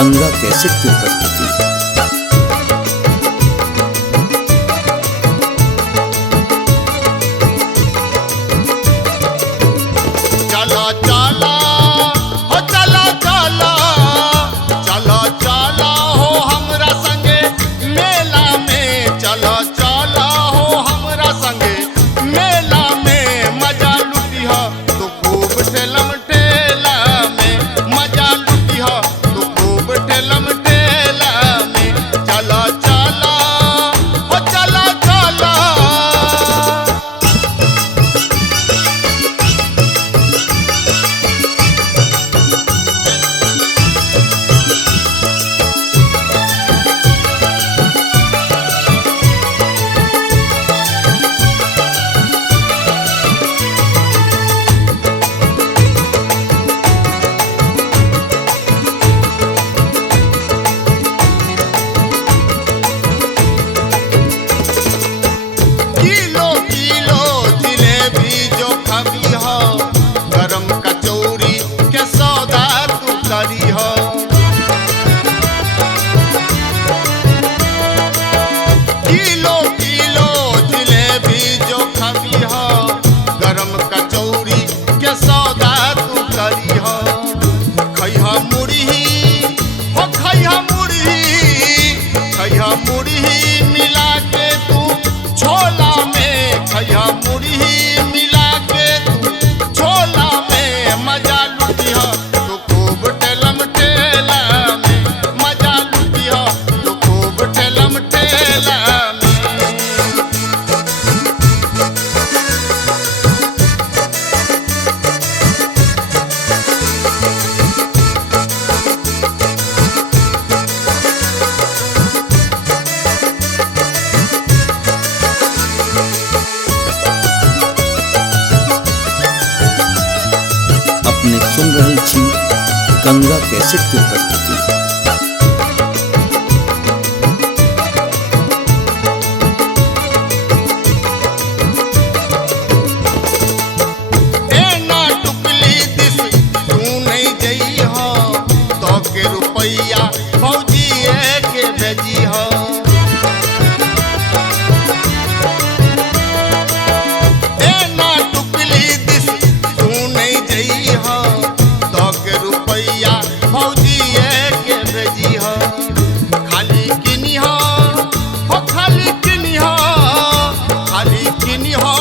Ganga cassette की प्रस्तुति। चला चला हो चला चला चला चला हो हमरा संगे मेला में, चला चला हो हमरा संगे मेला में। मजा लुटी हो तो खूब ठेलम ठेला में, मजा लुटी हो तो खूब ठेलम ठेला में। चला चला हो चला चला। किलो किलो जिलेबी जो खबी हो, गरम कचौरी के सौदा तू करी हो। किलो किलो जिलेबी जो खबी हो, गरम कचौरी के सौदा तू करी हो। खैहा मुरही हो, खैहा मुरही, खैहा मुरही मिला के तू छोला में, खैहा मुरही मिला के तू छोला में। मजा लुटी हो तो खूब ठेलम ठेला में, मजा लुटी हो तो खूब ठेलम ठेला में। अपने सुन रहल छी गंगा कैसेट की प्रस्तुति। एना टुकली दिस तू नहीं जई हो, तो के रुपैया भौजी के भेजी हो। एना टुकली दिस तू नहीं जई हो, तो के रुपैया भौजी के भेजी हो। खाली किनी हो, खाली किनी हो, खाली किनी हो